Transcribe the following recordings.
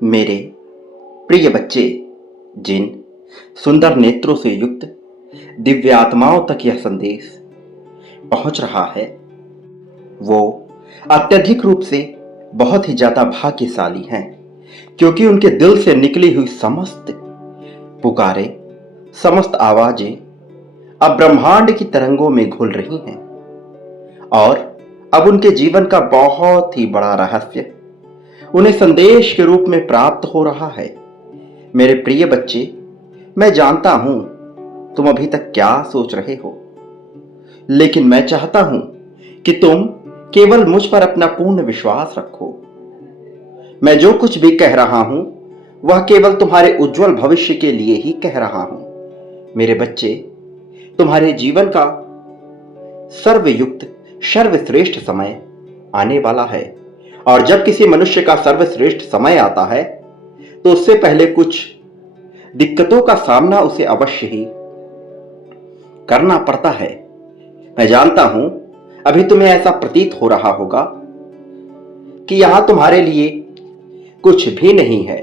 मेरे प्रिय बच्चे, जिन सुंदर नेत्रों से युक्त दिव्य आत्माओं तक यह संदेश पहुंच रहा है, वो अत्यधिक रूप से बहुत ही ज्यादा भाग्यशाली हैं, क्योंकि उनके दिल से निकली हुई समस्त पुकारें, समस्त आवाजें अब ब्रह्मांड की तरंगों में घुल रही हैं और अब उनके जीवन का बहुत ही बड़ा रहस्य उन्हें संदेश के रूप में प्राप्त हो रहा है। मेरे प्रिय बच्चे, मैं जानता हूं तुम अभी तक क्या सोच रहे हो, लेकिन मैं चाहता हूं कि तुम केवल मुझ पर अपना पूर्ण विश्वास रखो। मैं जो कुछ भी कह रहा हूं वह केवल तुम्हारे उज्जवल भविष्य के लिए ही कह रहा हूं। मेरे बच्चे, तुम्हारे जीवन का सर्वयुक्त सर्वश्रेष्ठ समय आने वाला है, और जब किसी मनुष्य का सर्वश्रेष्ठ समय आता है तो उससे पहले कुछ दिक्कतों का सामना उसे अवश्य ही करना पड़ता है। मैं जानता हूं अभी तुम्हें ऐसा प्रतीत हो रहा होगा कि यहां तुम्हारे लिए कुछ भी नहीं है,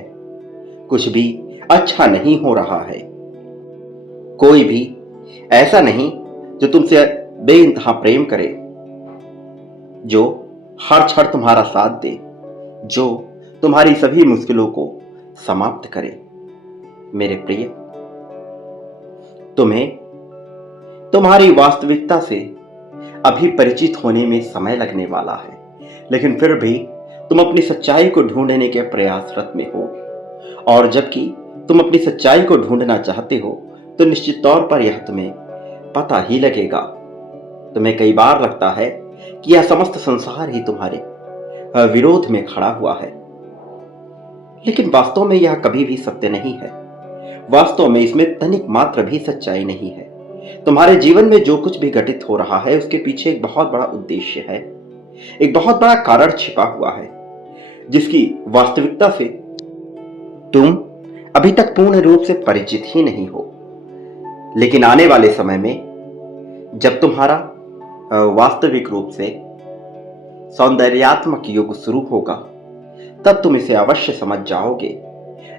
कुछ भी अच्छा नहीं हो रहा है। कोई भी ऐसा नहीं जो तुमसे बेइंतहा प्रेम करे, जो हर क्षण तुम्हारा साथ दे, जो तुम्हारी सभी मुश्किलों को समाप्त करे। मेरे प्रिय, तुम्हें तुम्हारी वास्तविकता से अभी परिचित होने में समय लगने वाला है, लेकिन फिर भी तुम अपनी सच्चाई को ढूंढने के प्रयासरत में हो, और जबकि तुम अपनी सच्चाई को ढूंढना चाहते हो तो निश्चित तौर पर यह तुम्हें पता ही लगेगा। तुम्हें कई बार लगता है कि यह समस्त संसार ही तुम्हारे विरोध में खड़ा हुआ है, लेकिन वास्तव में यह कभी भी सत्य नहीं है। वास्तव में इसमें तनिक मात्र भी सच्चाई नहीं है। तुम्हारे जीवन में जो कुछ भी घटित हो रहा है उसके पीछे एक बहुत बड़ा उद्देश्य है, एक बहुत बड़ा कारण छिपा हुआ है, जिसकी वास्तविकता से तुम अभी तक पूर्ण रूप से परिचित ही नहीं हो। लेकिन आने वाले समय में जब तुम्हारा वास्तविक रूप से सौंदर्यात्मक युग शुरू होगा, तब तुम इसे अवश्य समझ जाओगे।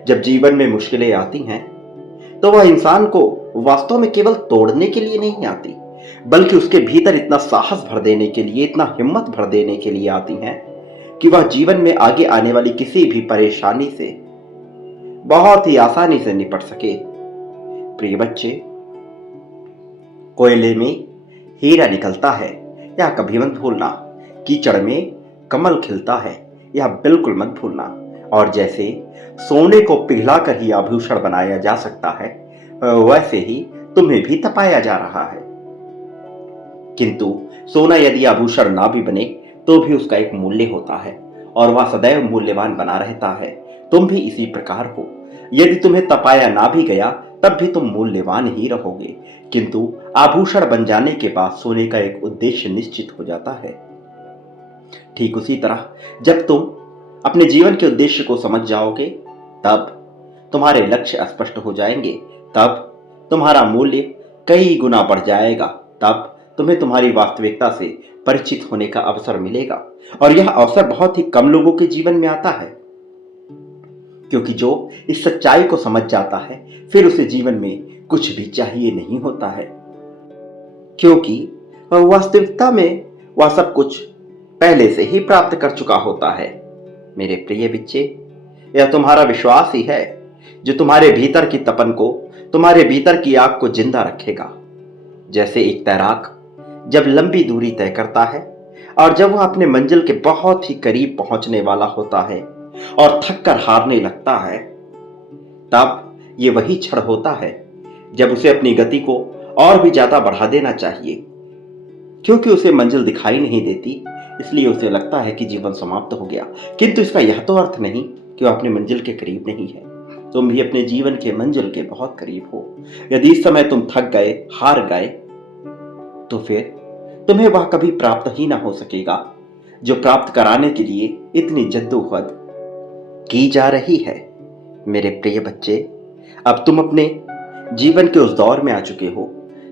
जब जीवन में मुश्किलें आती हैं तो वह इंसान को वास्तव में केवल तोड़ने के लिए नहीं आती, बल्कि उसके भीतर इतना साहस भर देने के लिए, इतना हिम्मत भर देने के लिए आती हैं कि वह जीवन में आगे आने वाली किसी भी परेशानी से बहुत ही आसानी से निपट सके। प्रिय बच्चे, कोयले में हीरा निकलता है, यह कभी मत भूलना। कीचड़ में कमल खिलता है, यह बिल्कुल मत भूलना। और जैसे सोने को पिघलाकर ही आभूषण बनाया जा सकता है, वैसे ही तुम्हें भी तपाया जा रहा है। किंतु सोना यदि आभूषण ना भी बने तो भी उसका एक मूल्य होता है, और वह सदैव मूल्यवान बना रहता है। तुम भी इसी प्रकार हो। यदि तुम्हें तपाया ना भी गया तब भी तुम मूल्यवान ही रहोगे, किंतु आभूषण बन जाने के बाद सोने का एक उद्देश्य निश्चित हो जाता है। ठीक उसी तरह जब तुम अपने जीवन के उद्देश्य को समझ जाओगे, तब तुम्हारे लक्ष्य स्पष्ट हो जाएंगे, तब तुम्हारा मूल्य कई गुना बढ़ जाएगा, तब तुम्हें तुम्हारी वास्तविकता से परिचित होने का अवसर मिलेगा। और यह अवसर बहुत ही कम लोगों के जीवन में आता है, क्योंकि जो इस सच्चाई को समझ जाता है फिर उसे जीवन में कुछ भी चाहिए नहीं होता है, क्योंकि वास्तविकता में वह सब कुछ पहले से ही प्राप्त कर चुका होता है। मेरे प्रिय बच्चे, यह तुम्हारा विश्वास ही है जो तुम्हारे भीतर की तपन को, तुम्हारे भीतर की आग को जिंदा रखेगा। जैसे एक तैराक जब लंबी दूरी तय करता है और जब वह अपने मंजिल के बहुत ही करीब पहुंचने वाला होता है और थक कर हारने लगता है, तब ये वही क्षण होता है जब उसे अपनी गति को और भी ज्यादा बढ़ा देना चाहिए, क्योंकि उसे मंजिल दिखाई नहीं देती, इसलिए उसे लगता है कि जीवन समाप्त हो गया। किंतु इसका यह तो अर्थ नहीं कि वह अपने मंजिल के करीब नहीं है। तुम भी अपने जीवन के मंजिल के बहुत करीब हो। यदि इस समय तुम थक गए, हार गए, तो फिर तुम्हें वह कभी प्राप्त ही ना हो सकेगा जो प्राप्त कराने के लिए इतनी जद्दोजहद की जा रही है। मेरे प्रिय बच्चे, अब तुम अपने जीवन के उस दौर में आ चुके हो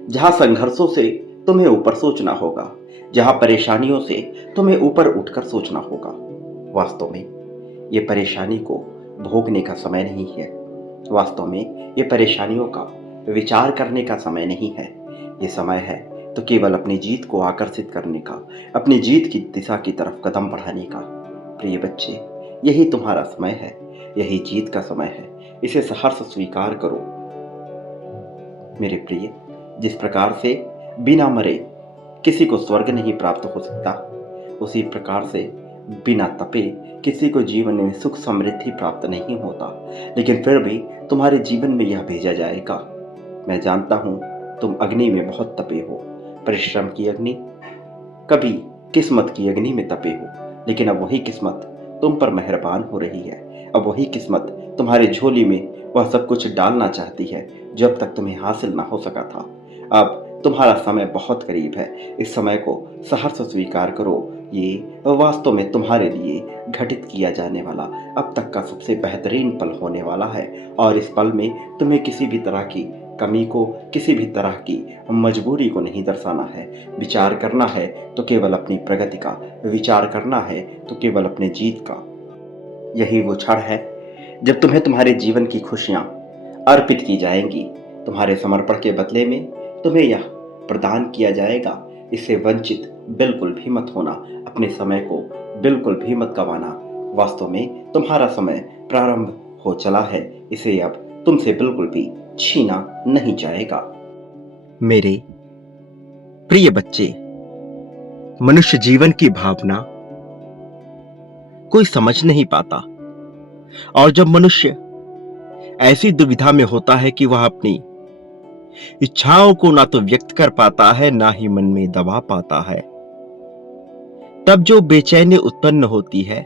जहां संघर्षों से तुम्हें ऊपर सोचना होगा, जहां परेशानियों से तुम्हें ऊपर उठकर सोचना होगा। वास्तव में ये परेशानी को भोगने का समय नहीं है। वास्तव में ये परेशानियों का विचार करने का समय नहीं है। ये समय है तो केवल अपनी जीत को आकर्षित करने का, अपनी जीत की दिशा की तरफ कदम बढ़ाने का। प्रिय बच्चे, यही तुम्हारा समय है, यही जीत का समय है। इसे सहर्ष स्वीकार करो। मेरे प्रिय, जिस प्रकार से बिना मरे किसी को स्वर्ग नहीं प्राप्त हो सकता, उसी प्रकार से बिना तपे किसी को जीवन में सुख समृद्धि प्राप्त नहीं होता। लेकिन फिर भी तुम्हारे जीवन में यह भेजा जाएगा। मैं जानता हूं तुम अग्नि में बहुत तपे हो, परिश्रम की अग्नि, कभी किस्मत की अग्नि में तपे हो। लेकिन अब वही किस्मत तुम पर मेहरबान हो रही है। अब वही किस्मत तुम्हारी झोली में वह सब कुछ डालना चाहती है जो अब तक तुम्हें हासिल ना हो सका था। अब तुम्हारा समय बहुत करीब है। इस समय को सहर्ष स्वीकार करो। ये वास्तव में तुम्हारे लिए घटित किया जाने वाला अब तक का सबसे बेहतरीन पल होने वाला है। और इस पल में तुम्हें किसी भी तरह की कमी को, किसी भी तरह की मजबूरी को नहीं दर्शाना है। विचार करना है तो केवल अपनी प्रगति का, विचार करना है तो केवल अपने जीत का। यही वो क्षण है जब तुम्हें तुम्हारे जीवन की खुशियां अर्पित की जाएंगी। तुम्हारे समर्पण के बदले में तुम्हें यह प्रदान किया जाएगा। इससे वंचित बिल्कुल भी मत होना। अपने समय को बिल्कुल भी मत गंवाना। वास्तव में तुम्हारा समय प्रारंभ हो चला है। इसे अब तुमसे बिल्कुल भी छीना नहीं जाएगा। मेरे प्रिय बच्चे, मनुष्य जीवन की भावना कोई समझ नहीं पाता। और जब मनुष्य ऐसी दुविधा में होता है कि वह अपनी इच्छाओं को ना तो व्यक्त कर पाता है, ना ही मन में दबा पाता है, तब जो बेचैनी उत्पन्न होती है,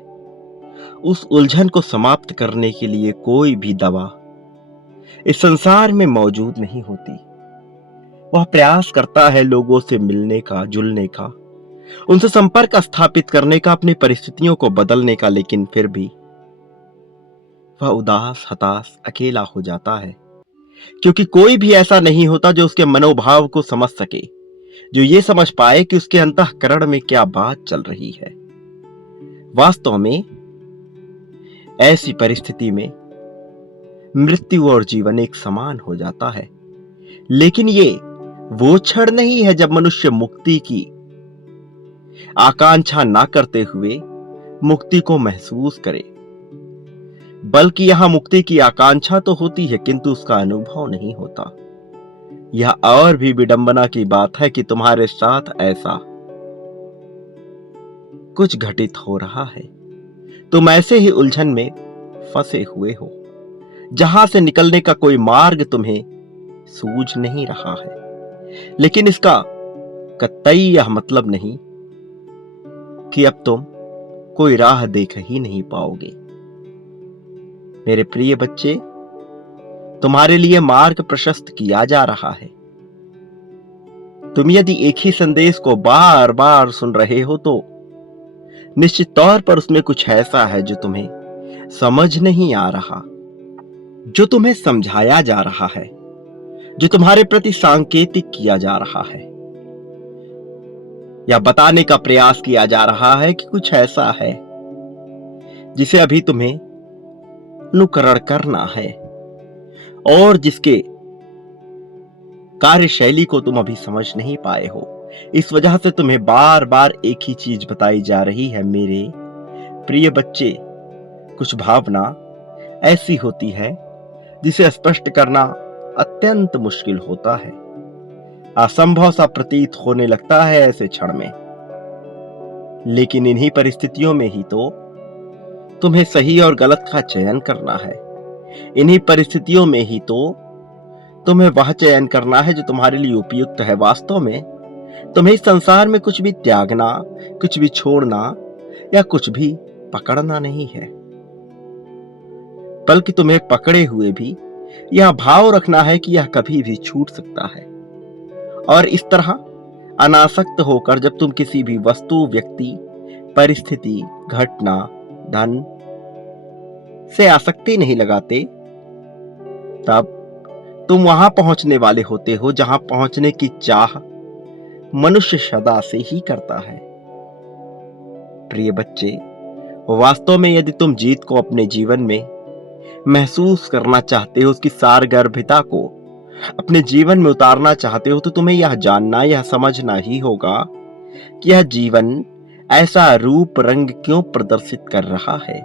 उस उलझन को समाप्त करने के लिए कोई भी दवा इस संसार में मौजूद नहीं होती। वह प्रयास करता है लोगों से मिलने का, जुलने का, उनसे संपर्क स्थापित करने का, अपनी परिस्थितियों को बदलने का, लेकिन फिर भी वह उदास, हताश, अकेला हो जाता है। क्योंकि कोई भी ऐसा नहीं होता जो उसके मनोभाव को समझ सके, जो ये समझ पाए कि उसके अंतःकरण में क्या बात चल रही है। वास्तव में ऐसी परिस्थिति में मृत्यु और जीवन एक समान हो जाता है। लेकिन ये वो क्षण नहीं है जब मनुष्य मुक्ति की आकांक्षा ना करते हुए मुक्ति को महसूस करे, बल्कि यहां मुक्ति की आकांक्षा तो होती है किंतु उसका अनुभव नहीं होता। यह और भी विडंबना की बात है कि तुम्हारे साथ ऐसा कुछ घटित हो रहा है। तुम ऐसे ही उलझन में फंसे हुए हो जहां से निकलने का कोई मार्ग तुम्हें सूझ नहीं रहा है। लेकिन इसका कतई यह मतलब नहीं कि अब तुम कोई राह देख ही नहीं पाओगे। मेरे प्रिय बच्चे, तुम्हारे लिए मार्ग प्रशस्त किया जा रहा है। तुम यदि एक ही संदेश को बार बार सुन रहे हो तो निश्चित तौर पर उसमें कुछ ऐसा है जो तुम्हें समझ नहीं आ रहा, जो तुम्हें समझाया जा रहा है, जो तुम्हारे प्रति सांकेतिक किया जा रहा है, या बताने का प्रयास किया जा रहा है कि कुछ ऐसा है जिसे अभी तुम्हें अनुकरण करना है और जिसके कार्यशैली को तुम अभी समझ नहीं पाए हो। इस वजह से तुम्हें बार बार एक ही चीज बताई जा रही है। मेरे प्रिय बच्चे, कुछ भावना ऐसी होती है जिसे स्पष्ट करना अत्यंत मुश्किल होता है, असंभव सा प्रतीत होने लगता है ऐसे क्षण में। लेकिन इन्हीं परिस्थितियों में ही तो तुम्हें सही और गलत का चयन करना है। इन्हीं परिस्थितियों में ही तो तुम्हें वह चयन करना है जो तुम्हारे लिए उपयुक्त है। वास्तव में तुम्हें इस संसार में कुछ भी त्यागना, कुछ भी छोड़ना या कुछ भी पकड़ना नहीं है, बल्कि तुम्हें पकड़े हुए भी यह भाव रखना है कि यह कभी भी छूट सकता है। और इस तरह अनासक्त होकर जब तुम किसी भी वस्तु, व्यक्ति, परिस्थिति, घटना, धन से आसक्ति नहीं लगाते, तब तुम वहां पहुंचने वाले होते हो जहां पहुंचने की चाह मनुष्य सदा से ही करता है। प्रिय बच्चे, वास्तव में यदि तुम जीत को अपने जीवन में महसूस करना चाहते हो, उसकी सारगर्भिता को अपने जीवन में उतारना चाहते हो, तो तुम्हें यह जानना, यह समझना ही होगा कि यह जीवन ऐसा रूप रंग क्यों प्रदर्शित कर रहा है।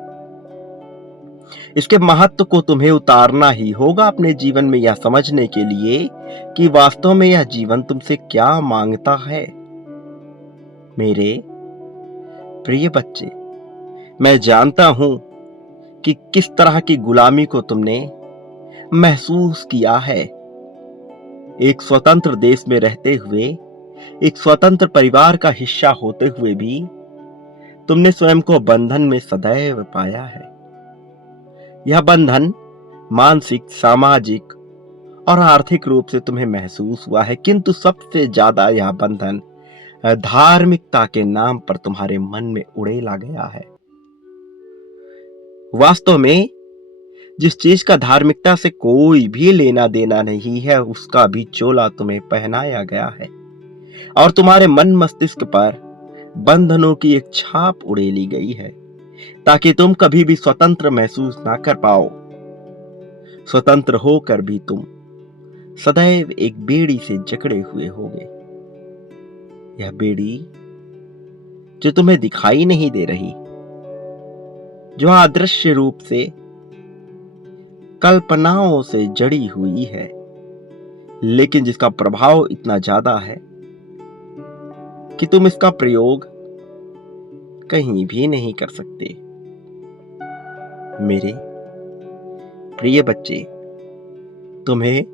इसके महत्व को तुम्हें उतारना ही होगा अपने जीवन में, यह समझने के लिए कि वास्तव में यह जीवन तुमसे क्या मांगता है। मेरे प्रिय बच्चे, मैं जानता हूं कि किस तरह की गुलामी को तुमने महसूस किया है। एक स्वतंत्र देश में रहते हुए, एक स्वतंत्र परिवार का हिस्सा होते हुए भी तुमने स्वयं को बंधन में सदैव पाया है। यह बंधन मानसिक, सामाजिक और आर्थिक रूप से तुम्हें महसूस हुआ है, किंतु सबसे ज्यादा यह बंधन धार्मिकता के नाम पर तुम्हारे मन में उड़ेला गया है। वास्तव में जिस चीज का धार्मिकता से कोई भी लेना देना नहीं है, उसका भी चोला तुम्हें पहनाया गया है और तुम्हारे मन मस्तिष्क पर बंधनों की एक छाप उड़ेली गई है, ताकि तुम कभी भी स्वतंत्र महसूस ना कर पाओ। स्वतंत्र होकर भी तुम सदैव एक बेड़ी से जकड़े हुए होगे। यह बेड़ी जो तुम्हें दिखाई नहीं दे रही, जो अदृश्य रूप से कल्पनाओं से जड़ी हुई है, लेकिन जिसका प्रभाव इतना ज्यादा है कि तुम इसका प्रयोग कहीं भी नहीं कर सकते। मेरे प्रिय बच्चे, तुम्हें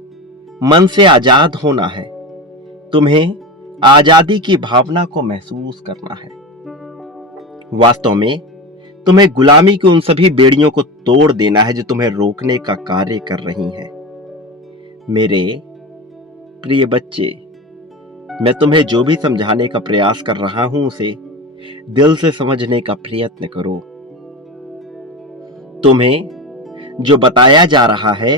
मन से आजाद होना है, तुम्हें आजादी की भावना को महसूस करना है। वास्तव में तुम्हें गुलामी की उन सभी बेड़ियों को तोड़ देना है जो तुम्हें रोकने का कार्य कर रही हैं। मेरे प्रिय बच्चे, मैं तुम्हें जो भी समझाने का प्रयास कर रहा हूं, उसे दिल से समझने का प्रयत्न करो। तुम्हें जो बताया जा रहा है,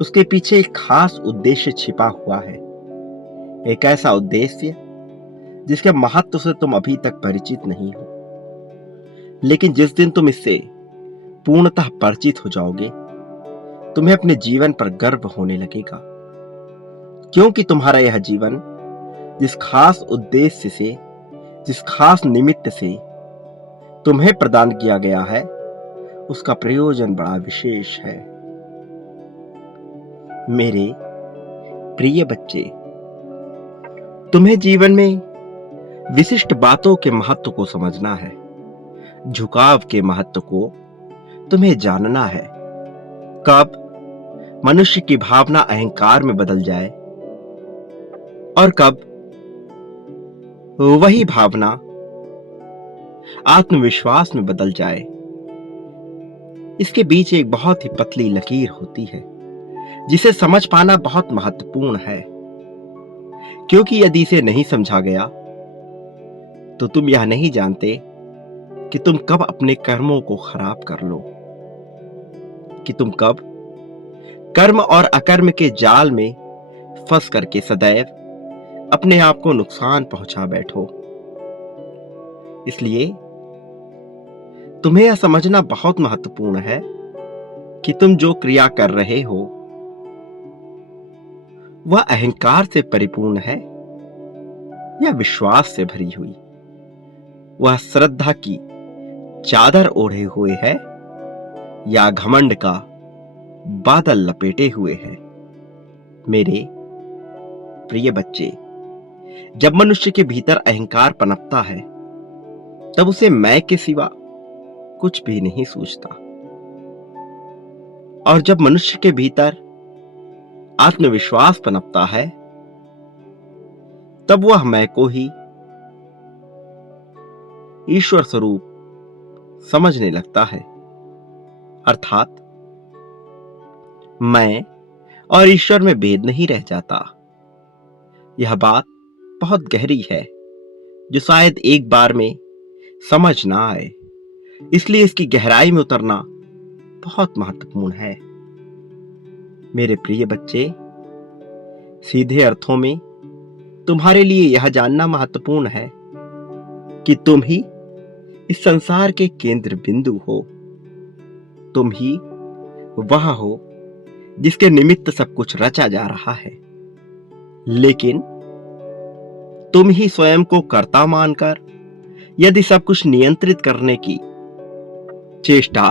उसके पीछे एक खास उद्देश्य छिपा हुआ है। एक ऐसा उद्देश्य जिसके महत्व से तुम अभी तक परिचित नहीं हो, लेकिन जिस दिन तुम इससे पूर्णतः परिचित हो जाओगे, तुम्हें अपने जीवन पर गर्व होने लगेगा, क्योंकि तुम्हारा यह जीवन जिस खास उद्देश्य से, जिस खास निमित्त से तुम्हें प्रदान किया गया है, उसका प्रयोजन बड़ा विशेष है। मेरे प्रिय बच्चे, तुम्हें जीवन में विशिष्ट बातों के महत्व को समझना है, झुकाव के महत्व को तुम्हें जानना है। कब मनुष्य की भावना अहंकार में बदल जाए और कब वही भावना आत्मविश्वास में बदल जाए, इसके बीच एक बहुत ही पतली लकीर होती है, जिसे समझ पाना बहुत महत्वपूर्ण है। क्योंकि यदि इसे नहीं समझा गया तो तुम यह नहीं जानते कि तुम कब अपने कर्मों को खराब कर लो, कि तुम कब कर्म और अकर्म के जाल में फंस करके सदैव अपने आप को नुकसान पहुंचा बैठो। इसलिए तुम्हें यह समझना बहुत महत्वपूर्ण है कि तुम जो क्रिया कर रहे हो वह अहंकार से परिपूर्ण है या विश्वास से भरी हुई, वह श्रद्धा की चादर ओढ़े हुए है या घमंड का बादल लपेटे हुए है। मेरे प्रिय बच्चे, जब मनुष्य के भीतर अहंकार पनपता है, तब उसे मैं के सिवा कुछ भी नहीं सूझता, और जब मनुष्य के भीतर आत्मविश्वास पनपता है, तब वह मैं को ही ईश्वर स्वरूप समझने लगता है। अर्थात मैं और ईश्वर में भेद नहीं रह जाता। यह बात बहुत गहरी है, जो शायद एक बार में समझ ना आए, इसलिए इसकी गहराई में उतरना बहुत महत्वपूर्ण है। मेरे प्रिय बच्चे, सीधे अर्थों में तुम्हारे लिए यह जानना महत्वपूर्ण है कि तुम ही इस संसार के केंद्र बिंदु हो। तुम ही वह हो जिसके निमित्त सब कुछ रचा जा रहा है, लेकिन तुम ही स्वयं को कर्ता मानकर यदि सब कुछ नियंत्रित करने की चेष्टा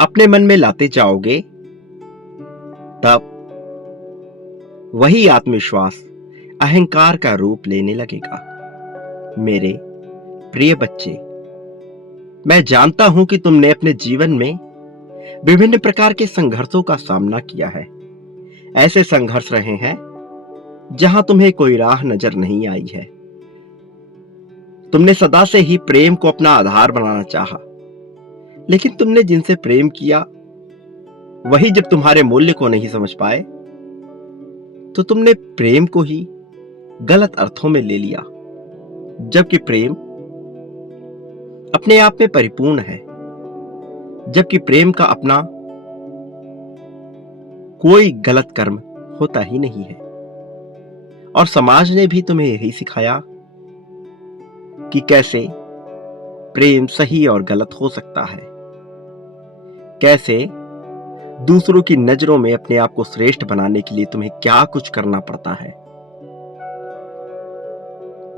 अपने मन में लाते जाओगे, तब वही आत्मविश्वास अहंकार का रूप लेने लगेगा। मेरे प्रिय बच्चे, मैं जानता हूं कि तुमने अपने जीवन में विभिन्न प्रकार के संघर्षों का सामना किया है। ऐसे संघर्ष रहे हैं जहां तुम्हें कोई राह नजर नहीं आई है। तुमने सदा से ही प्रेम को अपना आधार बनाना चाहा, लेकिन तुमने जिनसे प्रेम किया वही जब तुम्हारे मूल्य को नहीं समझ पाए, तो तुमने प्रेम को ही गलत अर्थों में ले लिया। जबकि प्रेम अपने आप में परिपूर्ण है, जबकि प्रेम का अपना कोई गलत कर्म होता ही नहीं है। और समाज ने भी तुम्हें यही सिखाया कि कैसे प्रेम सही और गलत हो सकता है, कैसे दूसरों की नजरों में अपने आप को श्रेष्ठ बनाने के लिए तुम्हें क्या कुछ करना पड़ता है।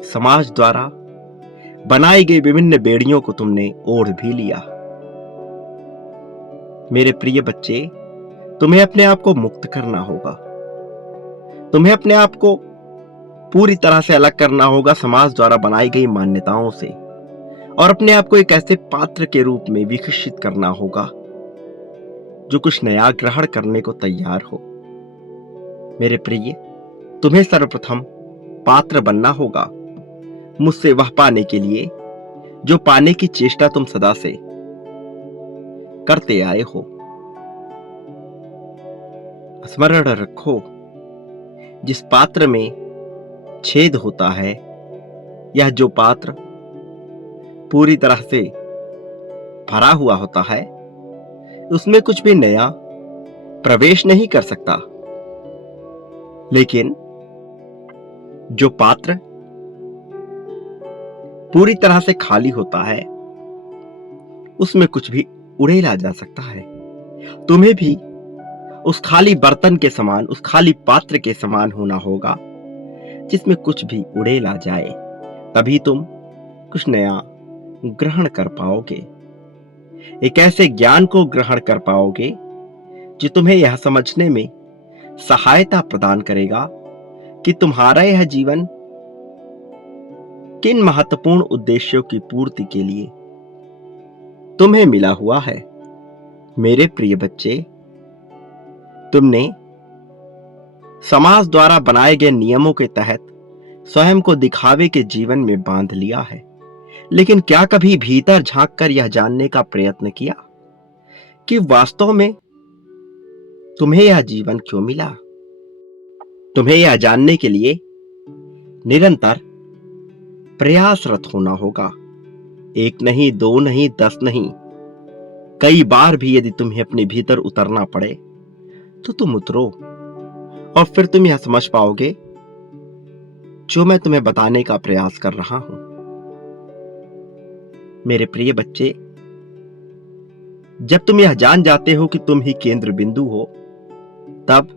समाज द्वारा बनाई गई विभिन्न बेड़ियों को तुमने ओढ़ भी लिया। मेरे प्रिय बच्चे, तुम्हें अपने आप को मुक्त करना होगा। तुम्हें अपने आप को पूरी तरह से अलग करना होगा समाज द्वारा बनाई गई मान्यताओं से, और अपने आप को एक ऐसे पात्र के रूप में विकसित करना होगा जो कुछ नया ग्रहण करने को तैयार हो। मेरे प्रिय, तुम्हें सर्वप्रथम पात्र बनना होगा मुझसे वह पाने के लिए जो पाने की चेष्टा तुम सदा से करते आए हो। स्मरण रखो, जिस पात्र में छेद होता है, यह जो पात्र पूरी तरह से भरा हुआ होता है, उसमें कुछ भी नया प्रवेश नहीं कर सकता। लेकिन जो पात्र पूरी तरह से खाली होता है, उसमें कुछ भी उड़ेला जा सकता है। तुम्हें भी उस खाली बर्तन के समान, उस खाली पात्र के समान होना होगा जिसमें कुछ भी उड़ेला जाए, तभी तुम कुछ नया ग्रहण कर पाओगे। एक ऐसे ज्ञान को ग्रहण कर पाओगे जो तुम्हें यह समझने में सहायता प्रदान करेगा कि तुम्हारा यह जीवन किन महत्वपूर्ण उद्देश्यों की पूर्ति के लिए तुम्हें मिला हुआ है। मेरे प्रिय बच्चे, तुमने समाज द्वारा बनाए गए नियमों के तहत स्वयं को दिखावे के जीवन में बांध लिया है, लेकिन क्या कभी भीतर झांककर यह जानने का प्रयत्न किया कि वास्तव में तुम्हें यह जीवन क्यों मिला? तुम्हें यह जानने के लिए निरंतर प्रयासरत होना होगा। एक नहीं, दो नहीं, 10 नहीं, कई बार भी यदि तुम्हें अपने भीतर उतरना पड़े तो तुम उतरो, और फिर तुम यह समझ पाओगे जो मैं तुम्हें बताने का प्रयास कर रहा हूं। मेरे प्रिय बच्चे, जब तुम यह जान जाते हो कि तुम ही केंद्र बिंदु हो, तब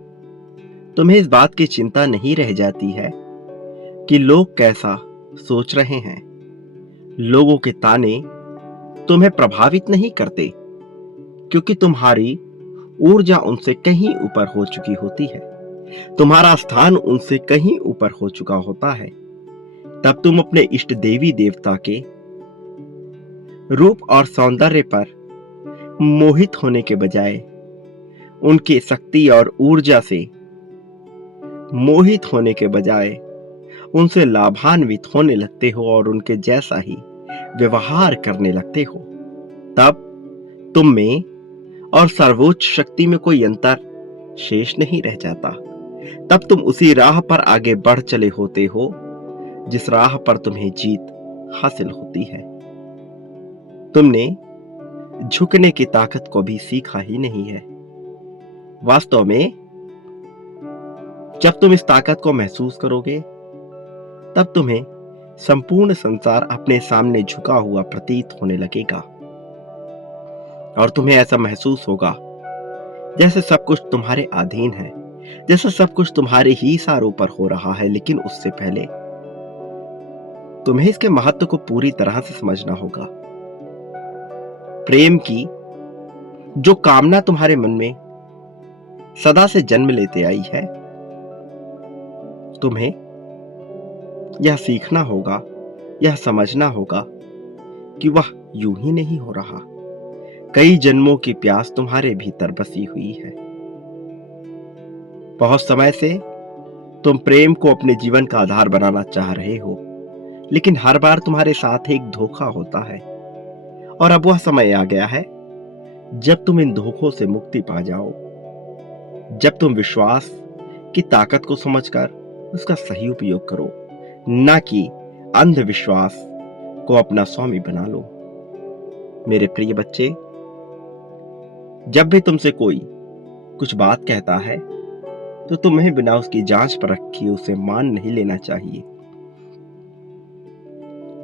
तुम्हें इस बात की चिंता नहीं रह जाती है कि लोग कैसा सोच रहे हैं। लोगों के ताने तुम्हें प्रभावित नहीं करते, क्योंकि तुम्हारी ऊर्जा उनसे कहीं ऊपर हो चुकी होती है, तुम्हारा स्थान उनसे कहीं ऊपर हो चुका होता है। तब तुम अपने इष्ट देवी देवता के रूप और सौंदर्य पर मोहित होने के बजाय उनकी शक्ति और ऊर्जा से मोहित होने के बजाय उनसे लाभान्वित होने लगते हो और उनके जैसा ही व्यवहार करने लगते हो। तब तुम में और सर्वोच्च शक्ति में कोई अंतर शेष नहीं रह जाता। तब तुम उसी राह पर आगे बढ़ चले होते हो जिस राह पर तुम्हें जीत हासिल होती है। तुमने झुकने की ताकत को भी सीखा ही नहीं है। वास्तव में जब तुम इस ताकत को महसूस करोगे, तब तुम्हें संपूर्ण संसार अपने सामने झुका हुआ प्रतीत होने लगेगा, और तुम्हें ऐसा महसूस होगा जैसे सब कुछ तुम्हारे अधीन है, जैसे सब कुछ तुम्हारे ही इशारों पर हो रहा है। लेकिन उससे पहले तुम्हें इसके महत्व को पूरी तरह से समझना होगा। प्रेम की जो कामना तुम्हारे मन में सदा से जन्म लेते आई है, तुम्हें यह सीखना होगा, यह समझना होगा कि वह यूं ही नहीं हो रहा। कई जन्मों की प्यास तुम्हारे भीतर बसी हुई है। बहुत समय से तुम प्रेम को अपने जीवन का आधार बनाना चाह रहे हो, लेकिन हर बार तुम्हारे साथ एक धोखा होता है। और अब वह समय आ गया है जब तुम इन धोखों से मुक्ति पा जाओ, जब तुम विश्वास की ताकत को समझकर उसका सही उपयोग करो, ना कि अंधविश्वास को अपना स्वामी बना लो। मेरे प्रिय बच्चे, जब भी तुमसे कोई कुछ बात कहता है तो तुम्हें बिना उसकी जांच परख किए उसे मान नहीं लेना चाहिए।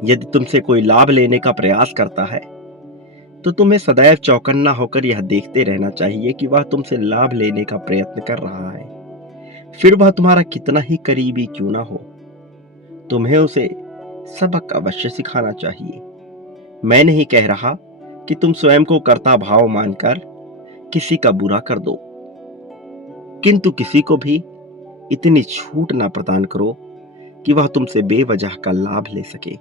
यदि तुमसे कोई लाभ लेने का प्रयास करता है तो तुम्हें सदैव चौकन्ना होकर यह देखते रहना चाहिए कि वह तुमसे लाभ लेने का प्रयत्न कर रहा है, फिर वह तुम्हारा कितना ही करीबी क्यों ना हो। तुम्हें उसे सबक अवश्य सिखाना चाहिए। मैं नहीं कह रहा कि तुम स्वयं को कर्ता भाव मानकर किसी का बुरा कर दो, किंतु किसी को भी इतनी छूट ना प्रदान करो कि वह तुमसे बेवजह का लाभ ले सके।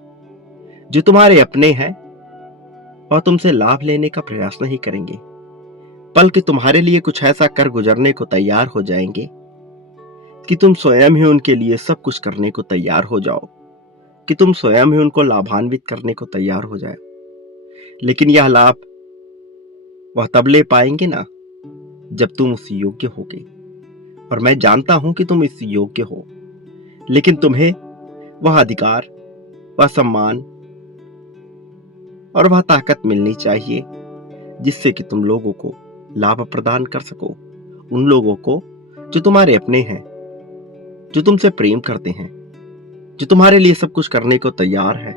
जो तुम्हारे अपने हैं और तुमसे लाभ लेने का प्रयास नहीं करेंगे, बल्कि तुम्हारे लिए कुछ ऐसा कर गुजरने को तैयार हो जाएंगे कि तुम स्वयं ही उनके लिए सब कुछ करने को तैयार हो जाओ, कि तुम स्वयं ही उनको लाभान्वित करने को तैयार हो जाए। लेकिन यह लाभ वह तब ले पाएंगे ना जब तुम उस योग्य होगे। और मैं जानता हूं कि तुम इस योग्य हो, लेकिन तुम्हें वह अधिकार, वह सम्मान और वह ताकत मिलनी चाहिए जिससे कि तुम लोगों को लाभ प्रदान कर सको। उन लोगों को जो तुम्हारे अपने हैं, जो तुमसे प्रेम करते हैं, जो तुम्हारे लिए सब कुछ करने को तैयार है।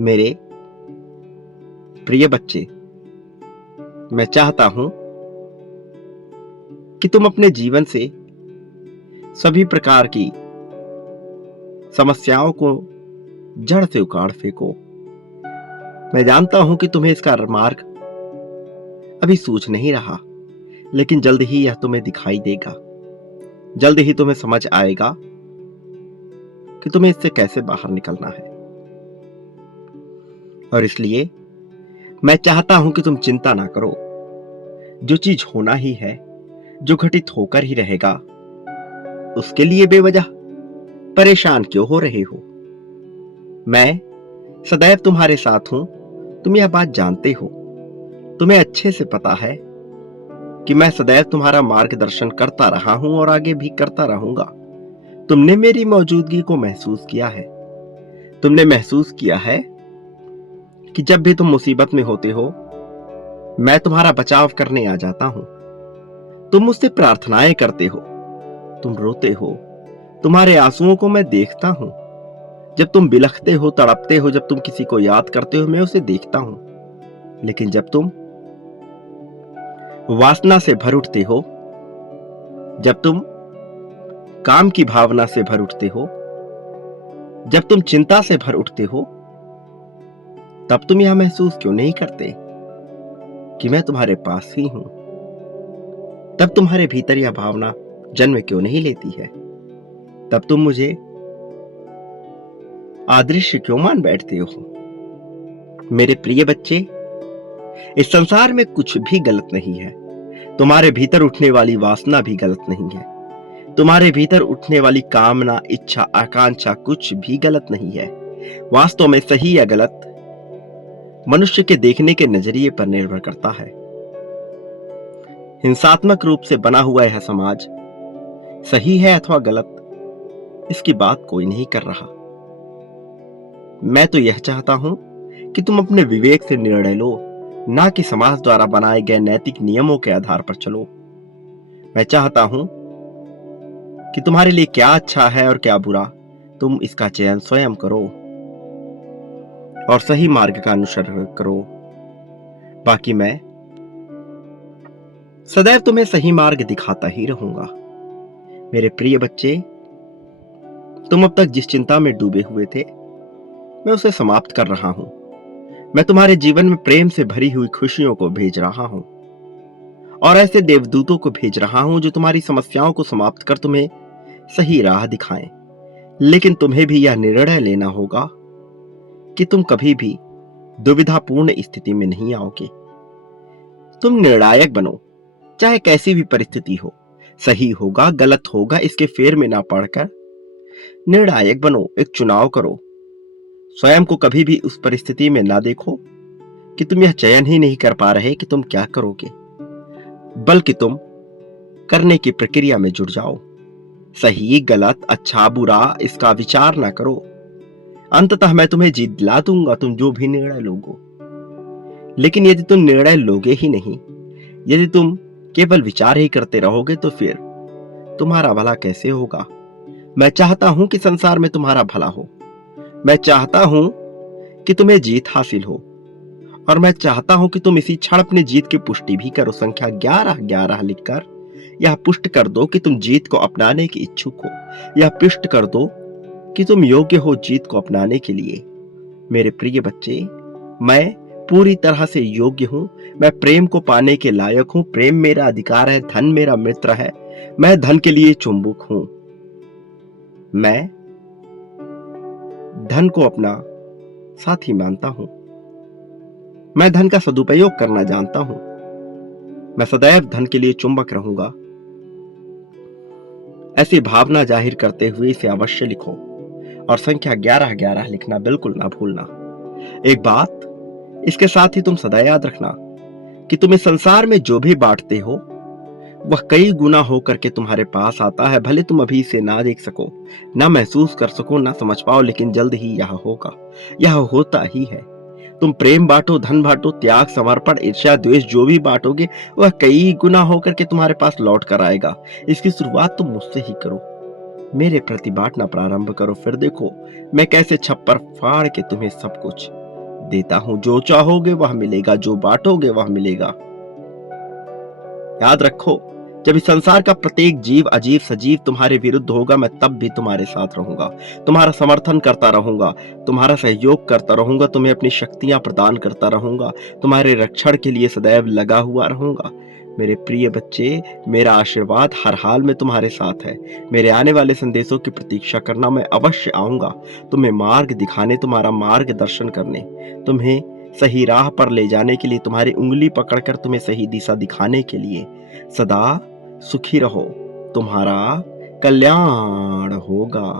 मेरे प्रिय बच्चे, मैं चाहता हूं कि तुम अपने जीवन से सभी प्रकार की समस्याओं को जड़ से उखाड़ फेंको। मैं जानता हूं कि तुम्हें इसका मार्ग अभी सूझ नहीं रहा, लेकिन जल्द ही यह तुम्हें दिखाई देगा। जल्द ही तुम्हें समझ आएगा कि तुम्हें इससे कैसे बाहर निकलना है। और इसलिए मैं चाहता हूं कि तुम चिंता ना करो। जो चीज होना ही है, जो घटित होकर ही रहेगा, उसके लिए बेवजह परेशान क्यों हो रहे हो। मैं सदैव तुम्हारे साथ हूं, तुम यह बात जानते हो। तुम्हें अच्छे से पता है कि मैं सदैव तुम्हारा मार्गदर्शन करता रहा हूं और आगे भी करता रहूंगा। तुमने मेरी मौजूदगी को महसूस किया है। तुमने महसूस किया है कि जब भी तुम मुसीबत में होते हो, मैं तुम्हारा बचाव करने आ जाता हूं। तुम मुझसे प्रार्थनाएं करते हो, तुम रोते हो, तुम्हारे आंसुओं को मैं देखता हूं। जब तुम बिलखते हो, तड़पते हो, जब तुम किसी को याद करते हो, मैं उसे देखता हूं। लेकिन जब तुम वासना से भर उठते हो, जब तुम काम की भावना से भर उठते हो, जब तुम चिंता से भर उठते हो, तब तुम यह महसूस क्यों नहीं करते कि मैं तुम्हारे पास ही हूं। तब तुम्हारे भीतर यह भावना जन्म क्यों नहीं लेती है। तब तुम मुझे अदृश्य क्यों मान बैठते हो। मेरे प्रिय बच्चे, इस संसार में कुछ भी गलत नहीं है। तुम्हारे भीतर उठने वाली वासना भी गलत नहीं है। तुम्हारे भीतर उठने वाली कामना, इच्छा, आकांक्षा कुछ भी गलत नहीं है। वास्तव में सही या गलत मनुष्य के देखने के नजरिए पर निर्भर करता है। हिंसात्मक रूप से बना हुआ यह समाज सही है अथवा गलत, इसकी बात कोई नहीं कर रहा। मैं तो यह चाहता हूं कि तुम अपने विवेक से निर्णय लो, ना कि समाज द्वारा बनाए गए नैतिक नियमों के आधार पर चलो। मैं चाहता हूं कि तुम्हारे लिए क्या अच्छा है और क्या बुरा, तुम इसका चयन स्वयं करो और सही मार्ग का अनुसरण करो। बाकी मैं सदैव तुम्हें सही मार्ग दिखाता ही रहूंगा। मेरे प्रिय बच्चे, तुम अब तक जिस चिंता में डूबे हुए थे, मैं उसे समाप्त कर रहा हूं। मैं तुम्हारे जीवन में प्रेम से भरी हुई खुशियों को भेज रहा हूं और ऐसे देवदूतों को भेज रहा हूं जो तुम्हारी समस्याओं को समाप्त कर तुम्हें सही राह दिखाएं। लेकिन तुम्हें भी यह निर्णय लेना होगा कि तुम कभी भी दुविधापूर्ण स्थिति में नहीं आओगे। तुम निर्णायक बनो, चाहे कैसी भी परिस्थिति हो। सही होगा गलत होगा इसके फेर में ना पड़कर निर्णायक बनो, एक चुनाव करो। स्वयं को कभी भी उस परिस्थिति में ना देखो कि तुम यह चयन ही नहीं कर पा रहे कि तुम क्या करोगे, बल्कि तुम करने की प्रक्रिया में जुड़ जाओ। सही गलत अच्छा बुरा इसका विचार ना करो। अंततः मैं तुम्हें जीत दिला दूंगा, तुम जो भी निर्णय लोगे। लेकिन यदि तुम निर्णय लोगे ही नहीं, यदि तुम केवल विचार ही करते रहोगे, तो फिर तुम्हारा भला कैसे होगा। मैं चाहता हूं कि संसार में तुम्हारा भला हो। मैं चाहता हूं कि तुम्हें जीत हासिल हो और मैं चाहता हूं कि तुम इसी क्षण अपनी जीत की पुष्टि भी करो। संख्या 11-11 लिखकर यह पुष्ट कर दो कि तुम जीत को अपनाने के इच्छुक हो। यह पुष्ट कर दो कि तुम योग्य हो जीत को अपनाने के लिए। मेरे प्रिय बच्चे, मैं पूरी तरह से योग्य हूं। मैं प्रेम को पाने के लायक हूं। प्रेम मेरा अधिकार है, धन मेरा मित्र है। मैं धन के लिए चुंबक हूं। मैं धन को अपना साथी मानता हूं। मैं धन का सदुपयोग करना जानता हूं। मैं सदैव धन के लिए चुंबक रहूंगा। ऐसी भावना जाहिर करते हुए इसे अवश्य लिखो और संख्या 11-11 लिखना बिल्कुल ना भूलना। एक बात इसके साथ ही तुम सदा याद रखना कि तुम इस संसार में जो भी बांटते हो वह कई गुना होकर के तुम्हारे पास आता है। भले तुम अभी इसे ना देख सको, ना महसूस कर सको, ना समझ पाओ, लेकिन जल्द ही यह होगा। यह होता ही है। तुम प्रेम बांटो, धन बांटो, त्याग समर्पण ईर्ष्या द्वेष जो भी बांटोगे वह कई गुना होकर के तुम्हारे पास लौट कर आएगा। इसकी शुरुआत तुम मुझसे ही करो। मेरे प्रति बांटना प्रारंभ करो, फिर देखो मैं कैसे छप्पर फाड़ के तुम्हें सब कुछ देता हूं। जो चाहोगे वह मिलेगा, जो बांटोगे वह मिलेगा। याद रखो, जब इस संसार का प्रत्येक जीव अजीब सजीव तुम्हारे विरुद्ध होगा, मैं तब भी तुम्हारे साथ रहूंगा, तुम्हारा समर्थन करता रहूंगा, तुम्हारा सहयोग करता रहूंगा, तुम्हें अपनी शक्तियां प्रदान करता रहूंगा, तुम्हारे रक्षण के लिए सदैव लगा हुआ रहूंगा। मेरे प्रिय बच्चे, मेरा आशीर्वाद हर हाल में तुम्हारे साथ है। मेरे आने वाले संदेशों की प्रतीक्षा करना, मैं अवश्य आऊंगा तुम्हें मार्ग दिखाने, तुम्हारा मार्गदर्शन करने, तुम्हें सही राह पर ले जाने के लिए, तुम्हारी उंगली पकड़कर तुम्हें सही दिशा दिखाने के लिए। सदा सुखी रहो, तुम्हारा कल्याण होगा।